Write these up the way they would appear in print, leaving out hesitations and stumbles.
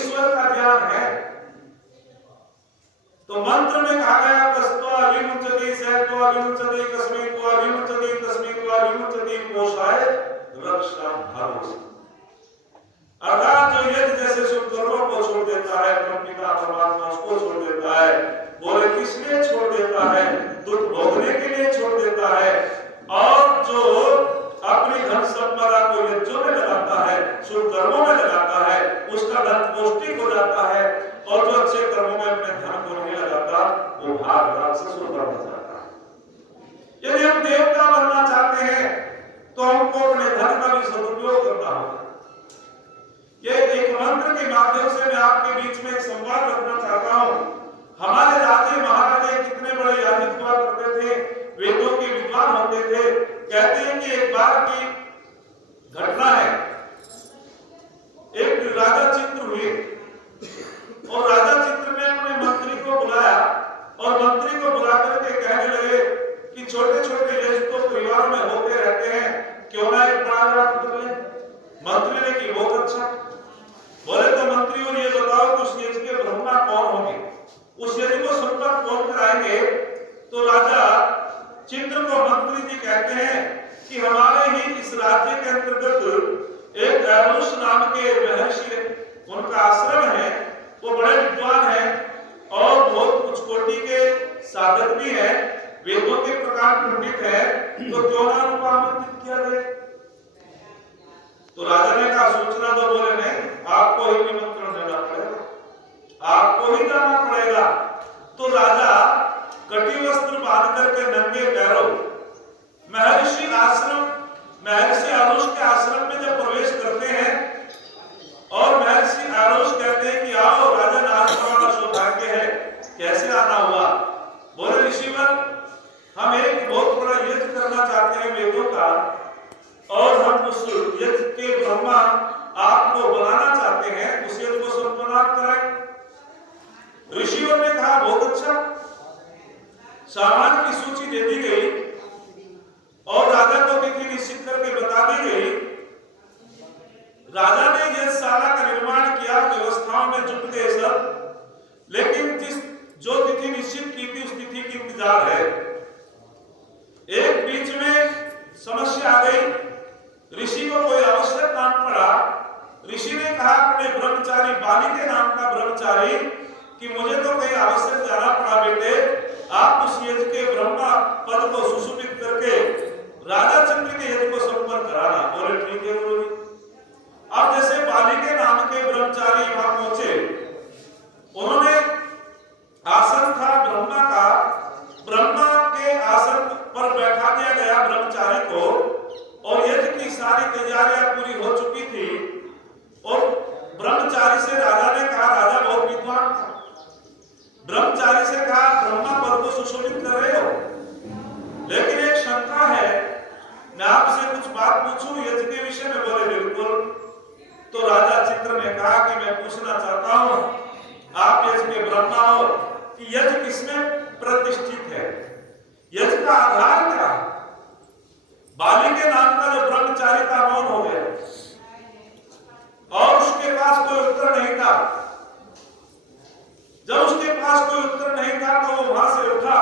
ईश्वर का ज्ञान है। तो मंत्र में कहा गया तस्त्वा विमुच्यते सत्वा विमुच्यते कस्मित्वा विमुच्यते तस्मित्वा विमुच्यते कोशाय रक्षा भावो। अर्थात जो यज्ञ जैसे शुभ कर्मों को छोड़ देता है, परमपिता परमात्मा उसको छोड़ देता है। बोले किस लिए छोड़ देता है? दुख भोगने के लिए छोड़ देता है। और जो अपनी धन संपदा को यज्ञों में लगाता है, शुभ कर्मों में लगाता है, उसका धन पौष्टिक हो जाता है। और जो अच्छे कर्मों में अपने धन को नहीं लगाता, वो भाग राक्षस बन जाता है। यदि हम देवता बनना चाहते हैं तो हमको अपने धन का भी सदुपयोग करना होगा। ये एक मंत्र के माध्यम से मैं आपके बीच में एक संवाद रखना चाहता हूं। हमारे राजे महाराजे कितने बड़े याजिक हुआ करते थे, वेदों के विद्वान होते थे। कहते हैं कि एक बार की घटना है, एक राजा चित्र हुए और राजा चित्र ने अपने मंत्री को बुलाया और मंत्री को बुलाकर के कहने लगे कि छोटे छोटे यज्ञ तो परिवार में होते रहते हैं, क्यों ना एक बड़ा पुत्र ले। मंत्री ने की बहुत अच्छा। बोले तो मंत्री और ये बताओ कि उस यज्ञ के ब्रह्मा कौन होंगे, उस यज्ञ को संपन्न कौन कराएंगे। तो राजा चित्र को मंत्री जी कहते हैं कि हमारे ही इस राज्य के अंतर्गत एक ऐरुष नाम के महर्षि है, उनका आश्रम है, वो बड़े विद्वान हैं और बहुत उच्च कोटि के साधक भी हैं, वेदों के प्रकार पंडित है, तो क्यों ना उनको आमंत्रित किया जाए। तो राजा ने कहा सूचना दो। बोले नहीं, आपको ही निमंत्रण देना पड़ेगा, आपको ही जाना पड़ेगा। तो राजा कटी वस्त्र बांध करके नंगे पैरों महर्षि आश्रम, महर्षि आरुष के आश्रम में जब प्रवेश करते हैं और महर्षि आरुष कहते हैं कि आओ राजन, आज हमारा सौभाग्य है। कैसे आना हुआ? बोले ऋषिवर, हम एक बहुत बड़ा यज्ञ करना चाहते हैं वेदों का, और हम उस यज्ञ के ब्रह्मा आपको बनाना चाहते हैं, उस यज्ञ को संपन्न कराएं। ऋषियों ने कहा बहुत अच्छा। सामान की सूची दे दी गई और राजा को तिथि निश्चित करके बता दी गई। राजा ने यज्ञशाला का निर्माण किया, व्यवस्थाओं में जुट गए सब, लेकिन जो तिथि निश्चित की थी उस तिथि की इंतजार है। एक बीच में समस्या आ गई, ऋषि को कोई आवश्यक काम पड़ा। ऋषि ने कहा अपने ब्रह्मचारी बाली के नाम का ब्रह्मचारी कि मुझे तो कहीं आवश्यक जाना पड़ा बेटे, आप उस यज्ञ के ब्रह्मा पद को सुशोभित करके राजा चंद्र के यज्ञ को संपन्न कराना। बोले ठीक है गुरुजी। अब जैसे बाली के नाम के ब्रह्मचारी वहां पहुंचे, उन्होंने आसन था ब्रह्मा का, ब्रह्मा के आसन पर बैठा दिया गया ब्रह्मचारी को, और यज्ञ की सारी तैयारियां पूरी हो चुकी थी। और ब्रह्मचारी से राजा ने कहा, राजा बहुत विद्वान था, ब्रह्मचारी से कहा ब्रह्मा पद को सुशोभित कर रहे हो, लेकिन एक शंका है, मैं आपसे कुछ बात पूछूं यज्ञ के विषय में। बोले बिल्कुल। तो राजा चित्र ने कहा कि मैं पूछना चाहता हूं, आप यज्ञ के ब्रह्मा हो, कि यज्ञ किसमें प्रतिष्ठित है, यज्ञ का आधार क्या है? बाली के नाम का जो ब्रह्मचारी था मौन हो गया और उसके पास कोई उत्तर नहीं था। जब उसके पास कोई उत्तर नहीं था तो वो वहां से उठा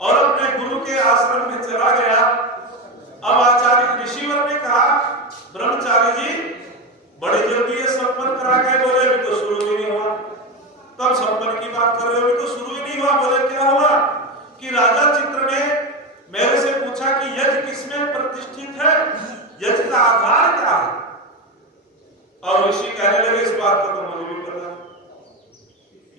और अपने गुरु के आश्रम में चला गया। अब आचार्य ऋषिवर ने कहा ब्रह्मचारी जी बड़ी जल्दी ये संपन्न करा गए। बोले अभी तो शुरू भी नहीं हुआ। तब संपन्न की बात कर रहे हो, अभी तो शुरू ही नहीं हुआ। बोले क्या हुआ? कि राजा चित्र ने मेरे से पूछा कि यज्ञ किसमें प्रतिष्ठित है, यज्ञ का आधार क्या है? और ऋषि कहने लगे इस बात का तो मुझे भी पता,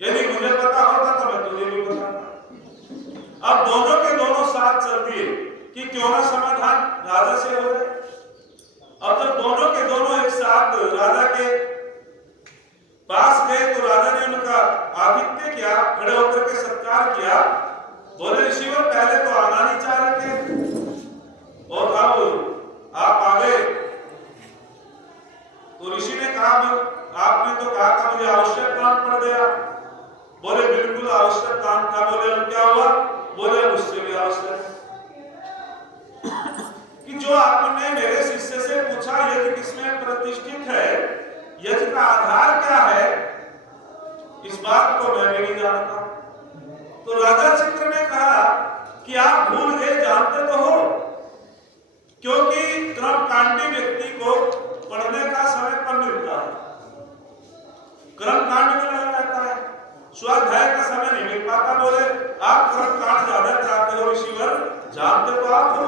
यदि मुझे पता होता तो मैं तुझे भी बताता। अब दोनों के दोनों साथ चल दिए कि क्यों ना समाधान राजा से हो जाए। अब जब दोनों के दोनों एक साथ राजा के पास गए तो राजा ने उनका आतिथ्य किया, खड़े होकर के सत्कार किया। बोले ऋषिवर पहले तो आना नहीं चाह रहे थे और अब आप आ गए। तो ऋषि ने कहा आपने तो कहा था मुझे आवश्यक काम पड़ गया। बोले बिल्कुल आवश्यक काम था। बोले अब क्या हुआ? बोले मुझसे भी आवश्यक कि जो आपने मेरे शिष्य से पूछा यज्ञ किसमें प्रतिष्ठित है, यज्ञ का आधार क्या है, इस बात को मैं भी नहीं जानता। तो राजा चित्र ने कहा कि आप भूल गए, जानते तो हो, क्योंकि कर्मकांडी व्यक्ति को पढ़ने का समय कम मिलता है, कर्मकांड में लगा रहता है, स्वाध्याय का समय नहीं मिल पाता। बोले आप कर्मकांड ज्यादा कराते हो ऋषिवर, जानते तो आप हो।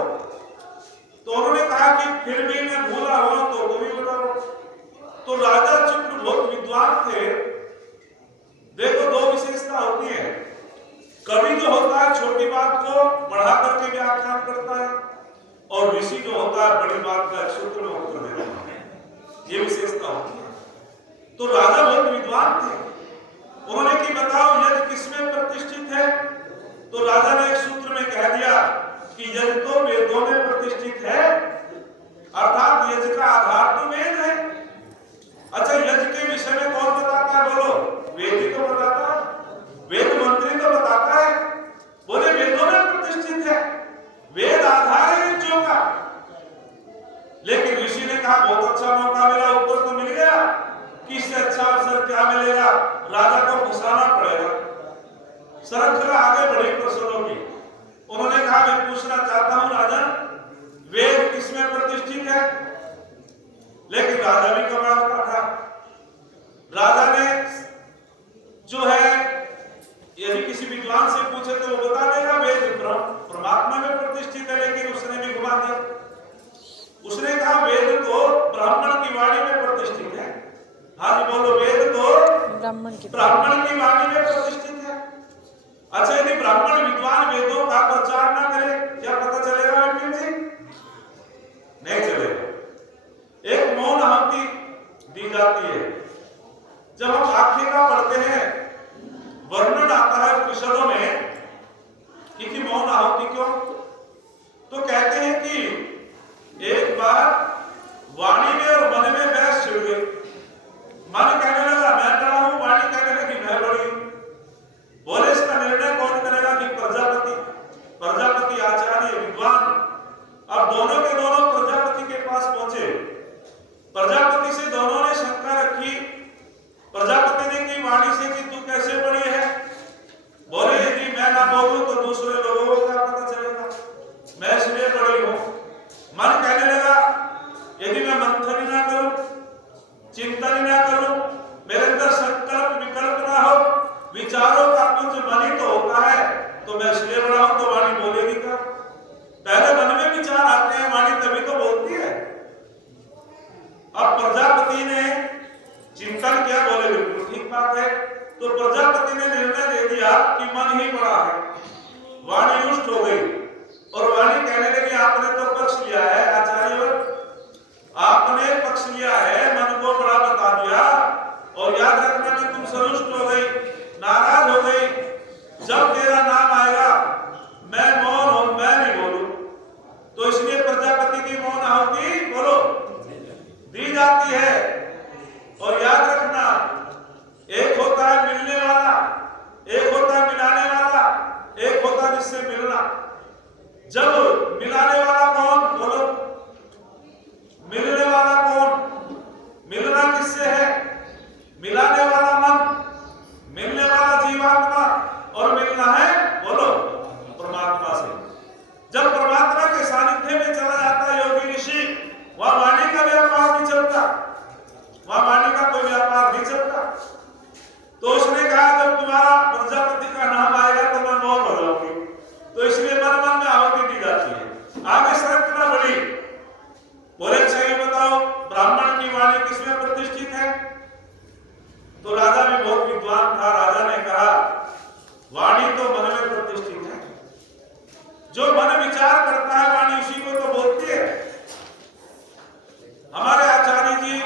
तो उन्होंने कहा कि फिर भी मैं भूला हुआ तो वो भी बताओ। तो राजा चित्र बहुत विद्वान थे। देखो दो विशेषता होती है, कवि जो होता है छोटी बात को बढ़ा करके व्याख्यान करता है, और ऋषि जो होता है बड़ी बात का सूत्र में उत्तर देता है, ये विशेषता होती है। तो राजा बहुत विद्वान थे। उन्होंने कि बताओ यज्ञ किसमें प्रतिष्ठित है। तो राजा ने एक सूत्र में कह दिया कि यज्ञ तो वेदों में प्रतिष्ठित है, अर्थात यज्ञ का आधार तो वेद है। अच्छा, यज्ञ के विषय में कौन बताता है, बोलो, वेद ही तो बताता है, वेद मंत्री तो बताता है। बोले वेदों में प्रतिष्ठित है, वेद आधार है यज्ञों का। लेकिन ऋषि ने कहा बहुत अच्छा मौका मिला, उत्तर तो मिल गया, किससे अच्छा अवसर क्या मिलेगा, राजा को घुसाना पड़ेगा। श्रृंखला आगे बढ़ी प्रश्नों की। उन्होंने कहा मैं पूछना चाहता हूं राजन, वेद किसमें प्रतिष्ठित है। लेकिन राजा भी कमाल का था। राजा ने जो है, यदि किसी विद्वान से पूछे तो वो बता देगा वेद परमात्मा में प्रतिष्ठित है, लेकिन उसने भी घुमा दिया। उसने कहा वेद तो ब्राह्मण की वाणी में प्रतिष्ठित है। हाँ जी बोलो, वेद तो ब्राह्मण की वाणी में प्रतिष्ठित है। अच्छा, यदि ब्राह्मण विद्वान वेदों का प्रचार ना करे, क्या पता चलेगा विपिन जी? नहीं चलेगा। एक मौन आहुति दी जाती है। जब हम आख्यायिका पढ़ते हैं, वर्णन आता है उपनिषदों में कि मौन आहुति क्यों, तो कहते हैं कि एक बार वाणी में और मन में बहस छिड़ गई। मन कहने लगा मैं बड़ा हूं, वाणी कहने लगी मैं बड़ी हूं। बोले इसका निर्णय कौन करेगा कि प्रजापति आचार्य विद्वान। अब दोनों के दोनों प्रजापति के पास पहुंचे। प्रजापति से दोनों ने शंका रखी। प्रजापति ने की वाणी से कि तू कैसे बड़ी है। बोले यदि मैं ना बोलूं तो दूसरे लोगों को क्या पता चलेगा, मैं इसलिए बड़ी हूं। मन कहने लगा यदि मैं मंथन ही ना करूं, चिंतन ही ना करूं, मेरे अंदर संकल्प विकल्प ना हो, विचारों का कुछ मन ही तो होता है, तो मैं इसलिए बड़ा हूं, तो वाणी बोलेगी क्या। पहले मन में विचार आते हैं, वाणी तभी तो बोलती है। अब प्रजापति ने चिंतन किया, बोले बिल्कुल ठीक बात है। तो प्रजापति ने निर्णय दे दिया कि मन ही बड़ा है। वाणी रुष्ट हो गई और वाणी कहने लगी आपने तो पक्ष लिया है आचार्य, आपने पक्ष लिया है, मन को बड़ा बता दिया, और याद रखना कि तुम संतुष्ट हो गई, नाराज हो गई। जब तेरा नाम आएगा मैं मौन हूं, मैं नहीं बोलूं। तो इसलिए प्रजापति की मौन आहुति बोलो दी जाती है। और याद रखना, एक होता है मिलने वाला, एक होता है मिलाने वाला, एक होता है जिससे मिलना। जब मिलाने वाला कौन, बोलो, मिलने वाला कौन, मिलना किससे है, मिलाने वाला मन, मिलने वाला जीवात्मा, और मिलना है बोलो परमात्मा से। जब परमात्मा के सानिध्य में चला जाता है योगी ऋषि, वहां वाणी का व्यापार नहीं चलता, वहां वाणी का कोई व्यापार नहीं चलता। तो उसने कहा जब तुम्हारा प्रजापति का नाम आएगा तो मैं मौन हो जाऊंगी। तो इसलिए मन मन में आहुति दी जाती है। आगे श्रृंखला बढ़ी। बोले अच्छा ये बताओ ब्राह्मण की वाणी किसमें प्रतिष्ठित है। तो राजा भी बहुत विद्वान था। राजा ने कहा वाणी तो मन में प्रतिष्ठित है, जो मन विचार करता है वाणी उसी को तो बोलती है। हमारे आचार्य जी,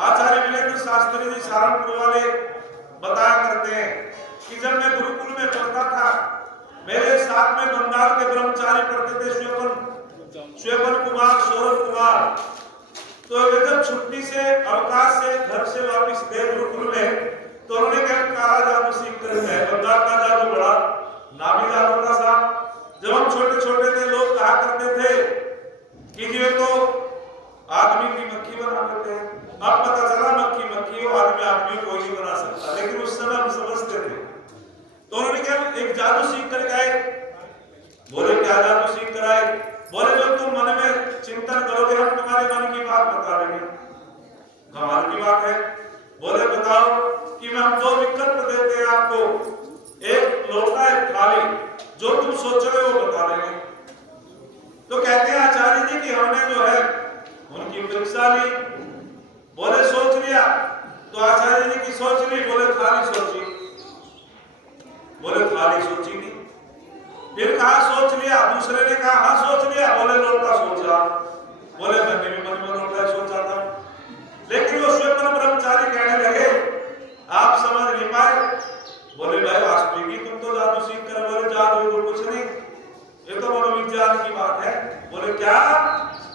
आचार्य वीरेंद्र शास्त्री जी सहारनपुर वाले बताया करते हैं कि जब मैं गुरुकुल में पढ़ता था, मेरे साथ में बंगाल के ब्रह्मचारी पढ़ते थे, श्वेपन कुमार, सौरभ कुमार। तो वे जब छुट्टी से, अवकाश से घर से वापस गए गुरुकुल में, तो उन्होंने कहा काला जादू सीख कर है, बंगाल का जादू बड़ा नामी जादू का सा। जब हम छोटे छोटे थे लोग कहा करते थे कि ये तो आदमी की मक्खी बना देते हैं। अब पता चला बाद में आदमी कोई नहीं बना सकता, लेकिन उस समय हम समझते थे। तो उन्होंने क्या एक जादू सीख कर आए। बोले क्या जादू सीख कर आए? बोले जब तुम मन में चिंतन करोगे हम तुम्हारे मन की बात बता देंगे। कमाल की बात है। बोले बताओ कि मैं हम दो विकल्प देते हैं आपको, एक लोटा एक थाली, जो तुम सोचोगे वो बता देंगे। तो कहते हैं आचार्य जी कि हमने जो है उनकी परीक्षा ली। बोले सोच लिया? तो आचार्य जी की सोच ली। बोले थाली सोची? बोले थाली सोची नहीं। फिर कहा सोच लिया? दूसरे ने कहा हाँ सोच लिया। बोले लोटा सोचा? बोले मैंने भी मन में लोटा सोचा था। लेकिन वो स्वयं ब्रह्मचारी कहने लगे आप समझ नहीं पाए। बोले भाई वास्तविक तुम तो जादू सीख कर, बोले जादू तो कुछ नहीं, ये तो मनोविज्ञान की बात है। बोले क्या?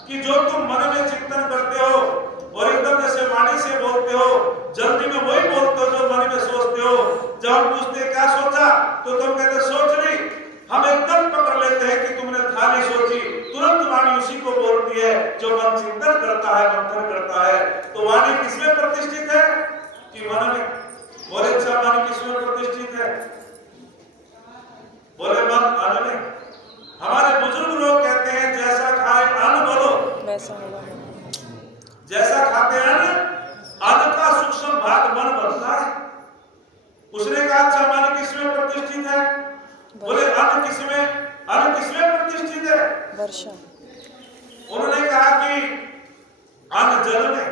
कि जो तुम मन में चिंतन करते हो और एकदम जैसे वाणी से बोलते हो, जल्दी में वही बोलते हो जो मन में सोचते हो। जब हम पूछते क्या सोचा तो तुम कहते सोच ली। हम एकदम पकड़ लेते हैं कि तुमने थाली सोची, तुरंत वाणी उसी को बोलती है जो मन चिंतन करता है, मंथन करता है। तो वाणी किसमें प्रतिष्ठित है? कि मन में। बोले अच्छा वाणी किसमें प्रतिष्ठित है? बोले मन अन्न में। हमारे बुजुर्ग लोग कहते हैं जैसा खाए अन्न, बोलो वैसा होगा। जैसा खाते अन्न, अन्न का सूक्ष्म भाग मन बनता है। उसने कहा अच्छा मन किसमें प्रतिष्ठित है? बोले अन्न किसमें प्रतिष्ठित है? वर्षा। उन्होंने कहा कि अन्न जल में।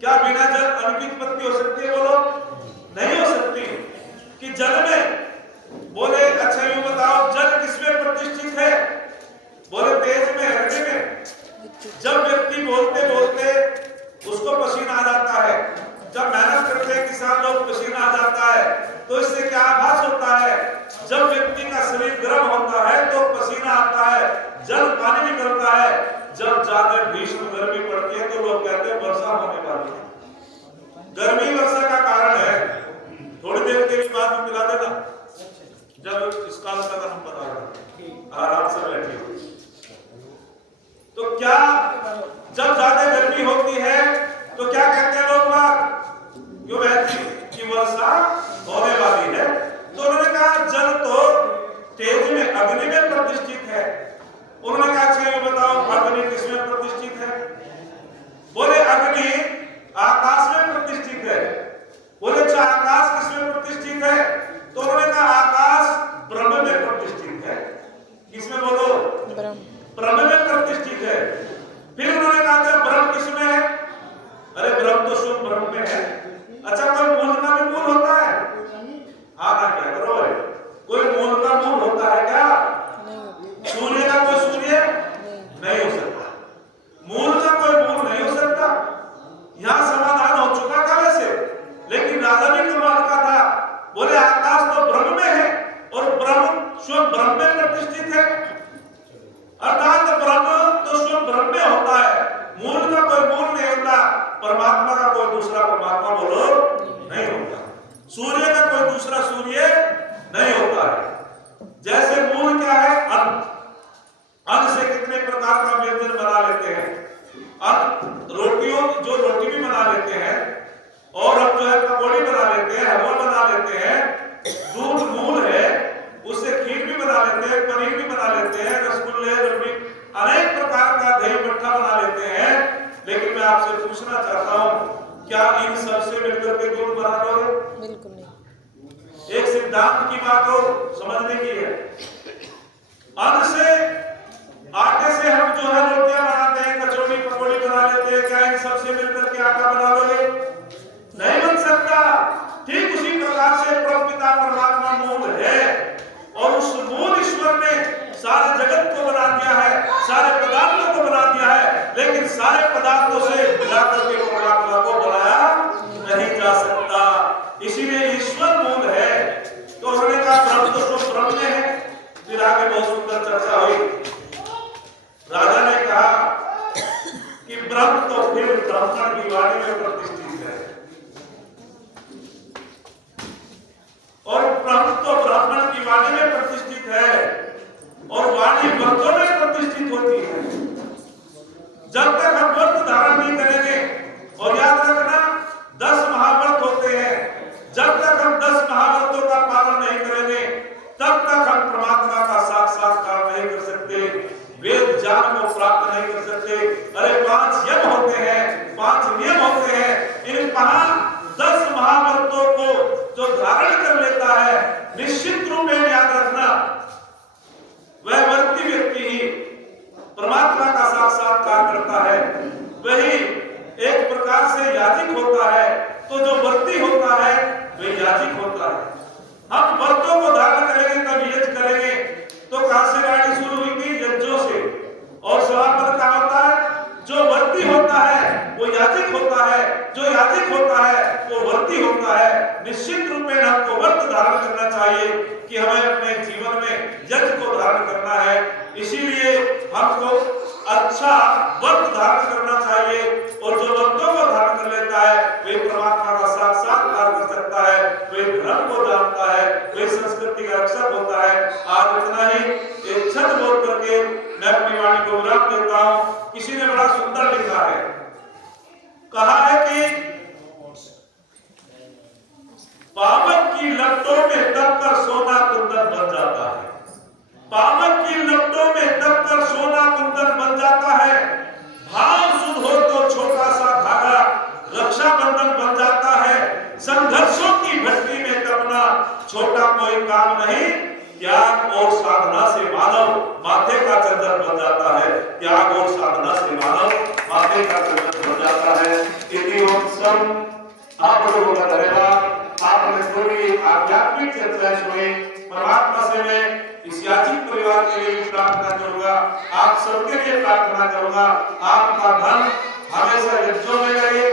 क्या बिना जल अन्न की उत्पत्ति हो सकती है? बोलो नहीं हो सकती। कि जल में। बोले अच्छा यूं बताओ जल किसमें प्रतिष्ठित है? बोले तेज में, हृदय में। जब व्यक्ति बोलते बोलते उसको पसीना आ जाता है, जब मेहनत करते हैं किसान लोग पसीना आ जाता है, तो इससे क्या आभास होता है? जब व्यक्ति का शरीर गर्म होता है तो पसीना आता है, जल पानी निकलता है। जब ज्यादा भीषण गर्मी पड़ती है तो लोग कहते हैं वर्षा होने वाली है। गर्मी वर्षा का कारण है। थोड़ी देर के बाद में मिला देना, जब इस काल का हम बता रहे आराम से बैठिए। तो क्या जब ज्यादा गर्मी होती है तो क्या कहते हैं लोग बात? क्यों बहती कि वर्षा होने वाली है। तो उन्होंने कहा जल तो तेज में, अग्नि में प्रतिष्ठित है। उन्होंने कहा अच्छा ये बताओ अग्नि किसमें प्रतिष्ठित है? बोले अग्नि आकाश में प्रतिष्ठित है। बोले अच्छा आकाश किसमें प्रतिष्ठित है? तो उन्होंने कहा आकाश ब्रह्म में प्रतिष्ठित है। किसमें बोलो? ब्रह्म में प्रतिष्ठित है। फिर उन्होंने कहा अच्छा ब्रह्म किसमें है? अरे ब्रह्म तो स्वयं ब्रह्म में है। अच्छा कोई मूल का भी मूल होता है? हाँ ना क्या करो भाई, कोई मूल का मूल होता है क्या? सूर्य का कोई सूर्य नहीं हो सकता, मूल का कोई मूल नहीं हो सकता। यहाँ समाधान हो चुका था वैसे, लेकिन राजा भी कमाल का था। बोले आकाश तो ब्रह्म में है और ब्रह्म स्वयं ब्रह्म में प्रतिष्ठित है। अर्थात ब्रह्म तो स्वयं ब्रह्म में होता है, मूल का कोई मूल नहीं होता। परमात्मा का कोई दूसरा परमात्मा बोलो नहीं होता। सूर्य का कोई दूसरा सूर्य नहीं होता है। जैसे मूल क्या है? अन्न। अन्न से कितने प्रकार का व्यंजन बना लेते हैं। अन्न रोटियों, जो रोटी भी बना लेते हैं, और अब जो है पकौड़ी बना लेते हैं, हलवा बना लेते हैं। दूध मूल है, उससे खीर भी बना लेते हैं, पनीर भी बना लेते हैं, रसगुल्ले, रबड़ी, अनेक प्रकार का दही मट्ठा बना लेते हैं। लेकिन मैं आपसे पूछना चाहता हूं क्या इन सब से मिलकर के दूध बना दोगे? बिल्कुल नहीं। एक सिद्धांत की बात हो समझने की है। अन्न से, आटे से हम जो है रोटियां बनाते हैं, कचौड़ी पकौड़ी बना लेते हैं। क्या इन सब से मिलकर के आटा बना लोगे? नहीं बन सकता। ठीक उसी प्रकार से परमपिता परमात्मा मूल है, और उस मूल ईश्वर ने सारे जगत को बना दिया है, सारे पदार्थों को बना दिया है, लेकिन सारे पदार्थों से मिलाकर के परमात्मा को बनाया नहीं जा सकता। इसीलिए ईश्वर मूल है। तो उन्होंने कहा ब्रह्म तो स्वयं ब्रह्म में है। फिर आगे बहुत सुंदर चर्चा हुई। राजा ने कहा कि ब्रह्म तो फिर ब्राह्मण की वाणी में प्रतिष्ठित है, और ब्रह्म तो ब्राह्मण की वाणी में प्रतिष्ठित है, और वाणी व्रतों में प्रतिष्ठित होती है। जब तक हम व्रत धारण नहीं करेंगे, और याद रखना 10 महाव्रत वहां 10 महाव्रतों को जो धारण कर लेता है, निश्चित रूप में याद रखना, वह वर्ती व्यक्ति ही परमात्मा का साक्षात्कार करता है। वही एक प्रकार से याजिक होता है। तो जो वर्ती होता है वह याजिक होता है। हम व्रतों को धारण करेंगे तब यज्ञ करेंगे। तो कहां से गाड़ी शुरू होगी? यज्ञों से। और समापन क्या होता है? जो वर्ती होता है वो याजिक होता है, जो याजिक होता है वो वर्ती होता है। निश्चित रूप में हमको व्रत धारण करना चाहिए कि हमें अपने जीवन में यज्ञ को धारण करना है। इसीलिए हमको अच्छा व्रत धारण करना चाहिए। और जो व्रतों को धारण कर लेता है वे परमात्मा का साक्षात्कार कर सकता है, वे धर्म को जानता है, वे संस्कृति का रक्षक होता है। आज इतना ही एक छंद बोल करके मैं अपनी वाणी को विराम देता हूं। किसी ने बड़ा सुंदर लिखा है, कहा है कि पावक की लपटों में दबकर सोना कुंदन बन जाता है। पावक की लपटों में दबकर सोना कुंदन बन जाता है। भाव शुद्ध हो तो छोटा सा धागा रक्षा बंधन बन जाता है। संघर्षों की भट्टी में कपना छोटा कोई काम नहीं। त्याग और साधना से मानव माथे का चंदन बन जाता है। त्याग और साधना से मानव माथे का चंदन बन जाता है। इति उत्सव आप लोगों का धन्यवाद। आपने थोड़ी आध्यात्मिक चर्चा सुनी। परमात्मा से मैं इस याचिक परिवार के लिए प्रार्थना करूंगा, आप सबके लिए प्रार्थना करूंगा। आपका धन हमेशा यज्ञों में लगे,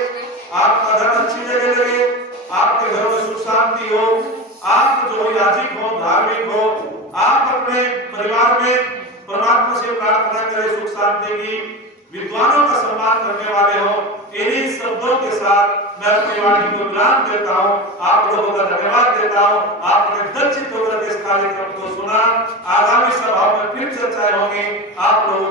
आपका धन अच्छी जगह लगे, आपके घर में सुख शांति हो, आप जो याजिक हो, धार्मिक हो, आप अपने परिवार में परमात्मा से प्रार्थना करें सुख शांति की, विद्वानों का सम्मान करने वाले हो। इन्हीं शब्दों के साथ मैं अपनी वाणी को विराम देता हूँ। आप लोगों का धन्यवाद देता हूँ। आपने दक्षित होकर इस कार्यक्रम को सुना। आगामी सभाओं में फिर चर्चाएं होंगी। आप लोगों